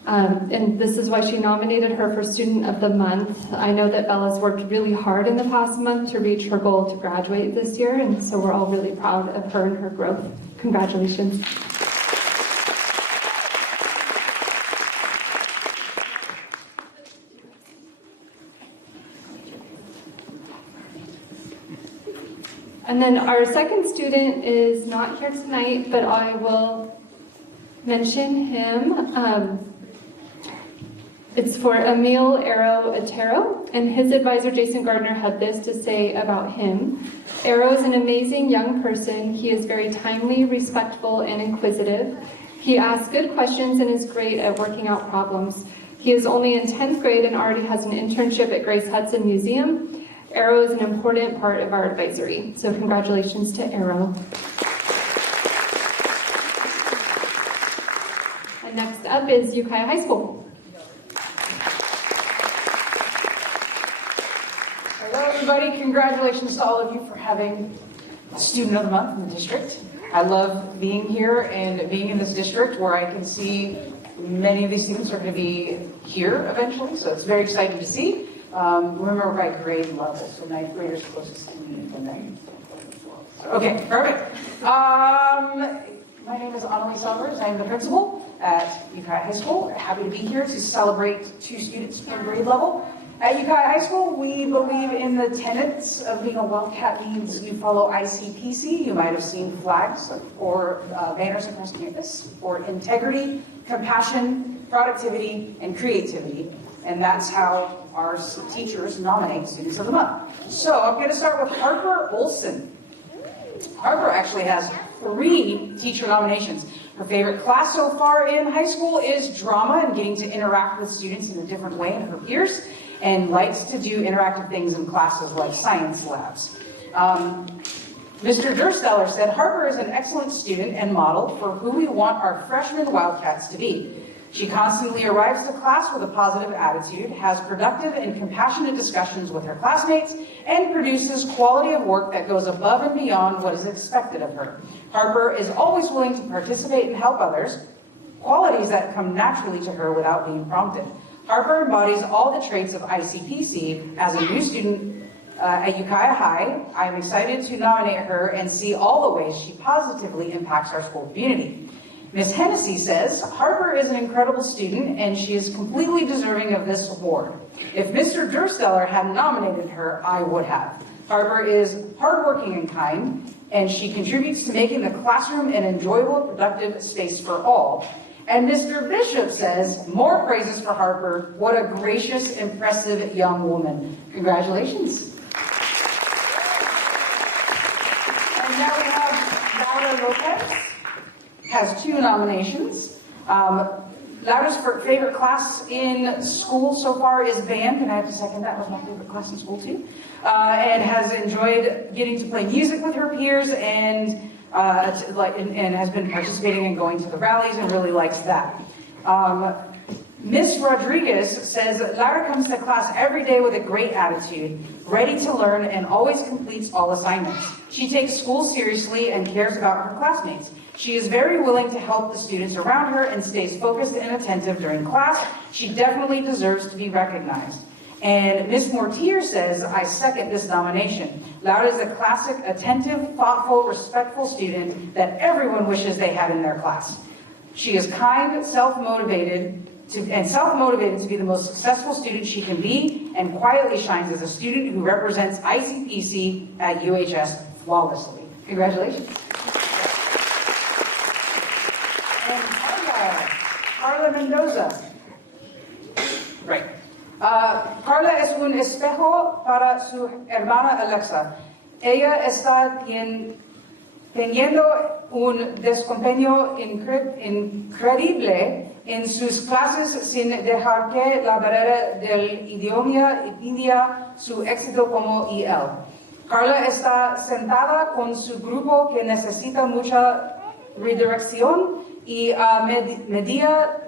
And this is why she nominated her for Student of the Month. I know that Bella's worked really hard in the past month to reach her goal to graduate this year, and so we're all really proud of her and her growth. Congratulations. And then our second student is not here tonight, but I will mention him. It's for Emil Arrow Otero, and his advisor, Jason Gardner, had this to say about him. Arrow is an amazing young person. He is very timely, respectful, and inquisitive. He asks good questions and is great at working out problems. He is only in 10th grade and already has an internship at Grace Hudson Museum. Arrow is an important part of our advisory, so congratulations to Arrow. And next up is Ukiah High School. Hello everybody, congratulations to all of you for having Student of the Month in the district. I love being here and being in this district where I can see many of these students are going to be here eventually, so it's very exciting to see. Remember by grade level, so ninth graders closest to me and then. Okay, perfect. My name is Annalise Albers. I'm the principal at Ukiah High School. Happy to be here to celebrate 2 students per grade level. At Ukiah High School, we believe in the tenets of being a Wildcat means you follow ICPC. You might have seen flags or banners across campus for integrity, compassion, productivity, and creativity. And that's how our teachers nominate Students of the Month. So I'm going to start with Harper Olson. Harper actually has 3 teacher nominations. Her favorite class so far in high school is drama and getting to interact with students in a different way than her peers, and likes to do interactive things in classes like science labs. Mr. Dursteller said, Harper is an excellent student and model for who we want our freshman Wildcats to be. She constantly arrives to class with a positive attitude, has productive and compassionate discussions with her classmates, and produces quality of work that goes above and beyond what is expected of her. Harper is always willing to participate and help others, qualities that come naturally to her without being prompted. Harper embodies all the traits of ICPC. As a new student at Ukiah High, I am excited to nominate her and see all the ways she positively impacts our school community. Ms. Hennessy says, Harper is an incredible student and she is completely deserving of this award. If Mr. Dursteller had nominated her, I would have. Harper is hardworking and kind, and she contributes to making the classroom an enjoyable, productive space for all. And Mr. Bishop says, more praises for Harper. What a gracious, impressive young woman. Congratulations. And now we have Laura Lopez. Has 2 nominations. Laura's favorite class in school so far is band, and I have to second that was my favorite class in school too. And has enjoyed getting to play music with her peers and has been participating and going to the rallies and really likes that. Miss Rodriguez says Laura comes to class every day with a great attitude, ready to learn, and always completes all assignments. She takes school seriously and cares about her classmates. She is very willing to help the students around her and stays focused and attentive during class. She definitely deserves to be recognized. And Ms. Mortier says, I second this nomination. Laura is a classic, attentive, thoughtful, respectful student that everyone wishes they had in their class. She is kind, self-motivated to be the most successful student she can be, and quietly shines as a student who represents ICPC at UHS flawlessly. Congratulations. Carla Mendoza. Right. Carla es un espejo para su hermana Alexa. Ella está teniendo un desempeño increíble en sus clases sin dejar que la barrera del idioma impida su éxito como IL. Carla está sentada con su grupo que necesita mucha redirección y a medida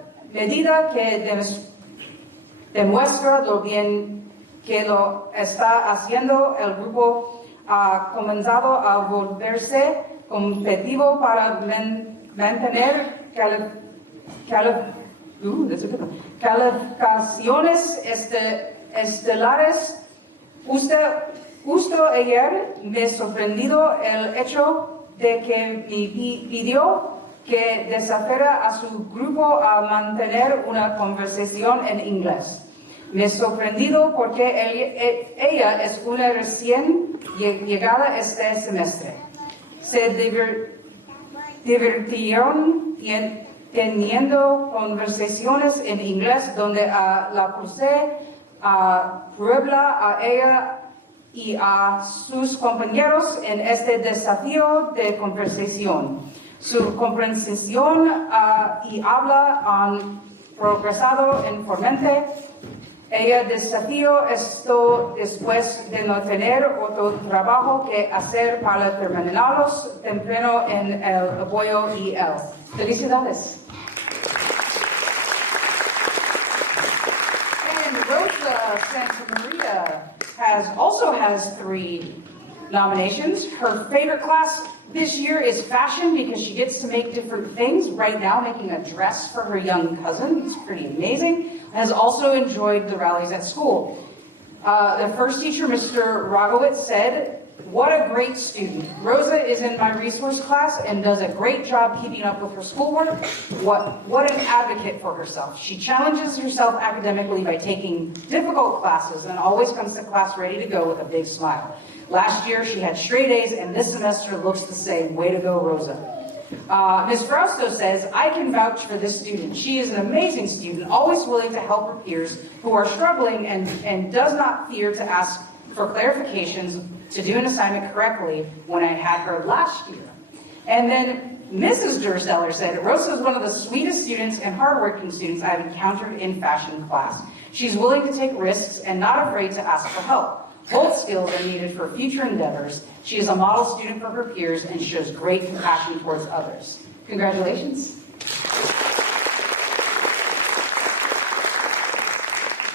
que demuestra lo bien que lo está haciendo, el grupo ha comenzado a volverse competitivo para mantener calificaciones estelares. Justo ayer me sorprendió el hecho de que me pidió que desafiara a su grupo a mantener una conversación en inglés. Me sorprendido porque ella es una recién llegada este semestre. Se divirtieron teniendo conversaciones en inglés donde la puse a prueba a ella y a sus compañeros en este desafío de conversación. Su comprensión y habla han progresado enormemente. Ella desafió esto después de no tener otro trabajo que hacer para terminarlos temprano en el apoyo y el. Felicidades. And Rosa Santa Maria also has 3 nominations. Her favorite class this year is fashion because she gets to make different things. Right now, making a dress for her young cousin. It's pretty amazing. Has also enjoyed the rallies at school. The first teacher, Mr. Rogowitz, said, "What a great student. Rosa is in my resource class and does a great job keeping up with her schoolwork. What an advocate for herself. She challenges herself academically by taking difficult classes and always comes to class ready to go with a big smile. Last year, she had straight A's, and this semester looks the same. Way to go, Rosa." Ms. Frausto says, "I can vouch for this student. She is an amazing student, always willing to help her peers who are struggling and does not fear to ask for clarifications to do an assignment correctly when I had her last year." And then Mrs. Dursteller said, "Rosa is one of the sweetest students and hardworking students I have encountered in fashion class. She's willing to take risks and not afraid to ask for help. Both skills are needed for future endeavors. She is a model student for her peers and shows great compassion towards others." Congratulations.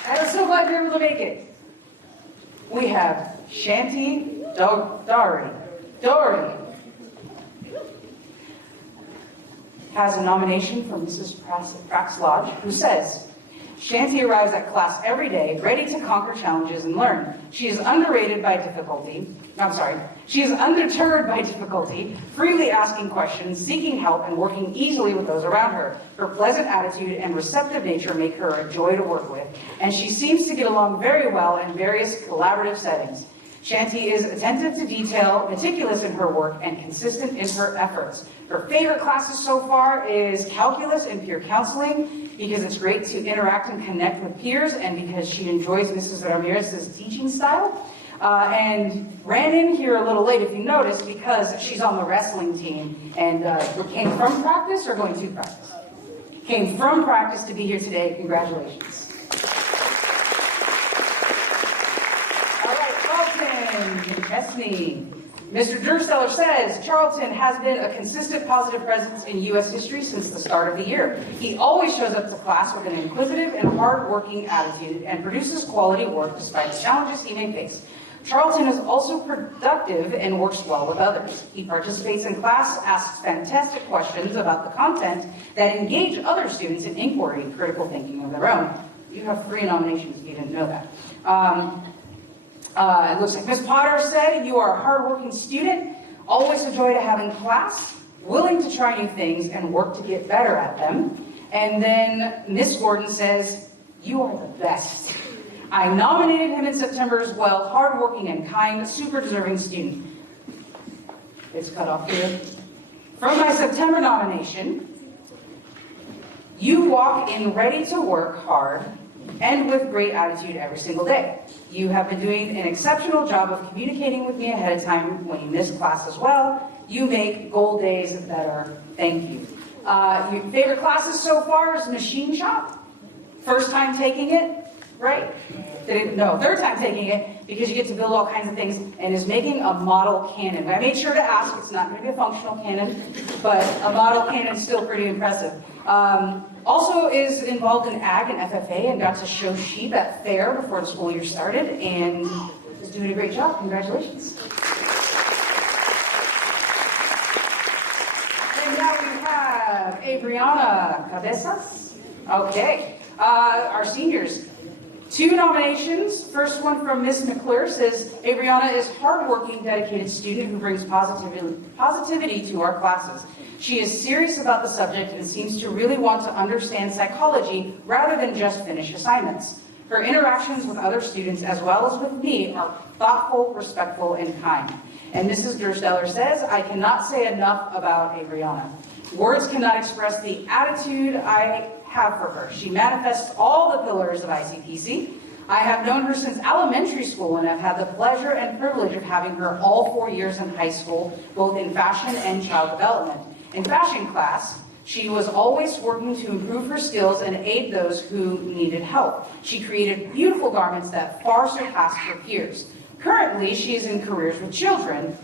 I'm so glad you're able to make it. We have Shanti Doherty has a nomination from Mrs. Prax Lodge, who says, "Shanti arrives at class every day, ready to conquer challenges and learn. She is undeterred by difficulty, freely asking questions, seeking help, and working easily with those around her. Her pleasant attitude and receptive nature make her a joy to work with, and she seems to get along very well in various collaborative settings. Shanti is attentive to detail, meticulous in her work, and consistent in her efforts. Her favorite classes so far is calculus and peer counseling, because it's great to interact and connect with peers, and because she enjoys Mrs. Ramirez's teaching style. And ran in here a little late, if you noticed, because she's on the wrestling team, and came from practice or going to practice? Came from practice to be here today. Congratulations. Chesney. Mr. Dursteller says, "Charlton has been a consistent positive presence in U.S. history since the start of the year. He always shows up to class with an inquisitive and hard-working attitude and produces quality work despite the challenges he may face. Charlton is also productive and works well with others. He participates in class, asks fantastic questions about the content that engage other students in inquiry and critical thinking of their own." You have 3 nominations if you didn't know that. It looks like Ms. Potter said, "You are a hardworking student, always a joy to have in class, willing to try new things and work to get better at them." And then Ms. Gordon says, "You are the best. I nominated him in September as well, hardworking and kind, super deserving student." It's cut off here. "From my September nomination, you walk in ready to work hard and with great attitude every single day. You have been doing an exceptional job of communicating with me ahead of time when you miss class as well. You make goal days better. Thank you." Your favorite classes so far is machine shop. First time taking it, right? Third time taking it, because you get to build all kinds of things, and is making a model cannon. I made sure to ask, it's not going to be a functional cannon, but a model cannon is still pretty impressive. Also is involved in ag and FFA and got to show sheep at fair before the school year started, and is doing a great job. Congratulations. And now we have Adriana Cabezas. Okay, our seniors. 2 nominations. First one from Ms. McClure says, "Adriana is a hardworking, dedicated student who brings positivity to our classes. She is serious about the subject and seems to really want to understand psychology rather than just finish assignments. Her interactions with other students as well as with me are thoughtful, respectful, and kind." And Mrs. Dursteller says, "I cannot say enough about Adriana. Words cannot express the attitude I have for her. She manifests all the pillars of ICPC. I have known her since elementary school and have had the pleasure and privilege of having her all 4 years in high school, both in fashion and child development. In fashion class, she was always working to improve her skills and aid those who needed help. She created beautiful garments that far surpassed her peers. Currently, she is in careers with children,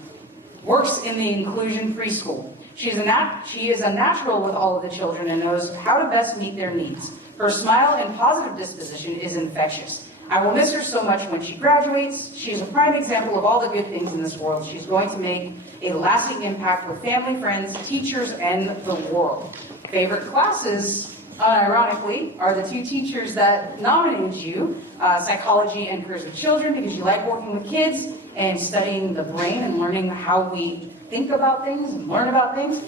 works in the inclusion preschool. She is a natural with all of the children and knows how to best meet their needs. Her smile and positive disposition is infectious. I will miss her so much when she graduates. She is a prime example of all the good things in this world. She's going to make a lasting impact with family, friends, teachers, and the world. Favorite classes, unironically, are the two teachers that nominated you, psychology and careers with children, because you like working with kids and studying the brain and learning how we think about things and learn about things.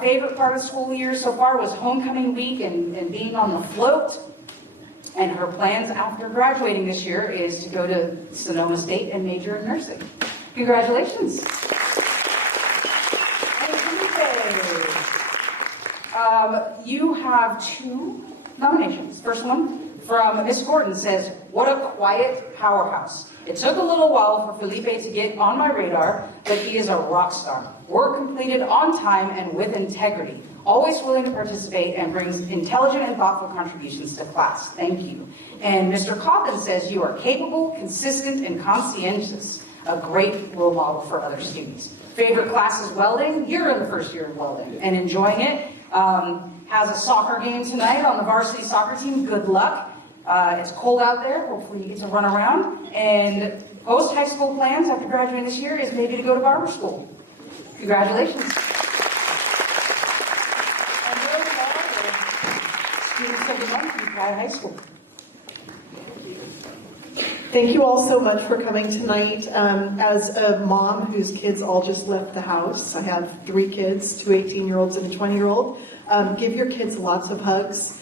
Favorite part of the school year so far was homecoming week and being on the float. And her plans after graduating this year is to go to Sonoma State and major in nursing. Congratulations. And Tuesday, you have 2 nominations. First one from Miss Gordon says, "What a quiet powerhouse. It took a little while for Felipe to get on my radar, but he is a rock star. Work completed on time and with integrity. Always willing to participate and brings intelligent and thoughtful contributions to class. Thank you." And Mr. Coffin says, "You are capable, consistent, and conscientious. A great role model for other students." Favorite class is welding. You're in the first year of welding and enjoying it. Has a soccer game tonight on the varsity soccer team. Good luck. It's cold out there. Hopefully you get to run around. And post high school plans after graduating this year is maybe to go to barber school. Congratulations. And those are the students of the month at Ukiah High School. Thank you all so much for coming tonight. As a mom whose kids all just left the house, I have 3 kids, 2 18-year-olds and a 20-year-old. Give your kids lots of hugs,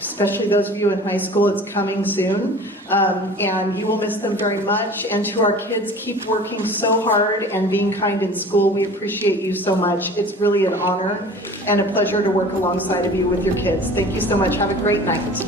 especially those of you in high school. It's coming soon, and you will miss them very much. And to our kids, keep working so hard and being kind in school. We appreciate you so much. It's really an honor and a pleasure to work alongside of you with your kids. Thank you so much. Have a great night.